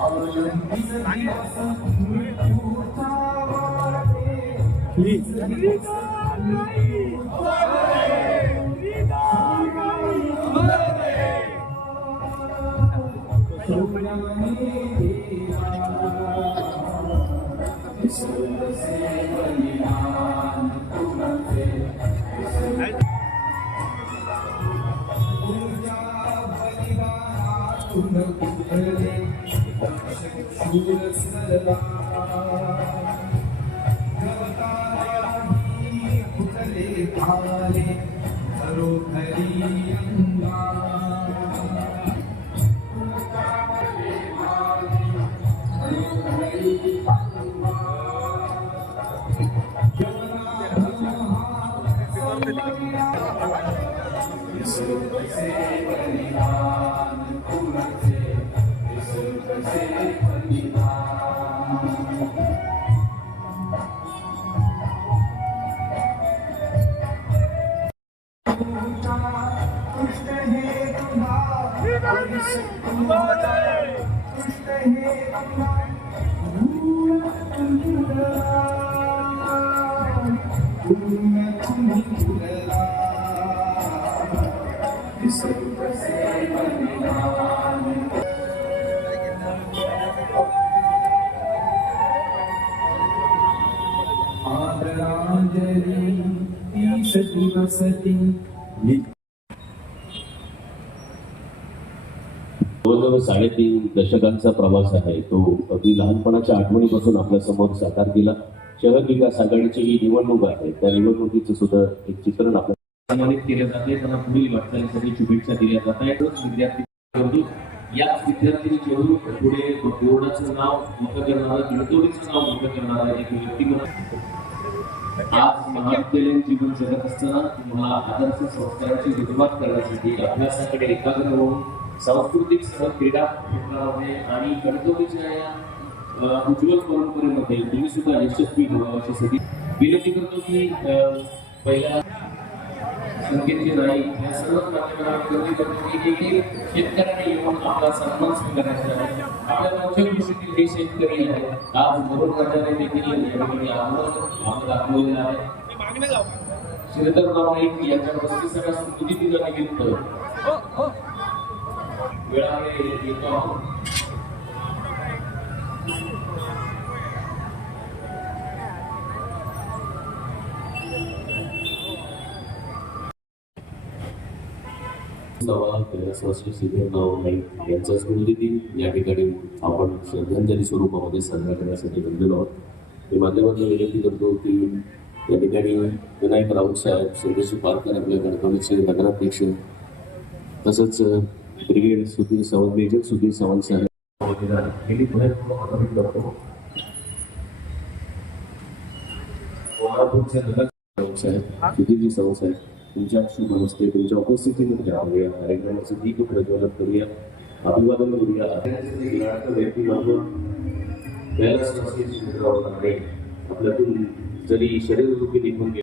जवळजवळ 3.5 दशकांचा प्रवास आहे तो अगदी लहानपणाच्या आठवणीपासून आपल्या समोर साकार केला. शहर विकास आघाडीची ही निवडणूक आहे, त्या निवडणुकीचं सुद्धा एक चित्रण आपल्याला सन्मानित केले जाते. त्यांना पुढील वाटचालीसाठी शुभेच्छा दिल्या जात आहेत. विद्यार्थी या विद्यार्थी जेवढून पुढे बोर्डाचं नाव मोठं करणारं, गणतोडीचं नाव मोठं करणारं एक व्यक्ती म्हणून आज महाविद्यालयीन जीवन जगत असताना तुम्हाला आदर्श संस्काराची निर्माण करण्यासाठी अभ्यासाकडे एकाग्र होऊन सांस्कृतिक सह क्रीडा क्षेत्रामध्ये आणि गणतोडीच्या या उज्ज्वल परंपरेमध्ये तुम्ही सुद्धा यशस्वी व्हावयासाठी विनंती करतो की पहिल्या संकेतचे नाही या सर्व माध्यमांना करतो की शेतकऱ्यांनी येऊन आपला सन्मान स्वीकारायचा आहे. आपल्या पंचकृषीतील हे शेतकरी आहेत. आज वरुण राजाने देखील आम्हाला दाखवलेलं आहे. श्रीधरराव नाईक यांच्या 35व्या स्मृतिदिनानिमित्त वेळाने येतो आहोत. श्रीधरराव नाईक यांचा स्मृतिदिन या ठिकाणी आपण श्रद्धांजली स्वरूपामध्ये साजरा करण्यासाठी जमलेलो आहोत. मी माध्यमातून विनंती करतो की या ठिकाणी विनायक राऊत साहेब, संदेशी पारकर आपल्या गणपतीचे नगराध्यक्ष, तसंच ब्रिगेड सुधीर सावंत, मेजर सुधीर सावंत साहेब सुधीरजी सावंत साहेब तुमच्या शुभ हस्ते तुमच्या उपस्थितीमध्ये आपण या कार्यक्रमाचं दीप प्रज्वलन करूया, अभिवादन करूया. व्यक्तिमत्व आपल्यातून जरी शरीर रूपी निघून गेले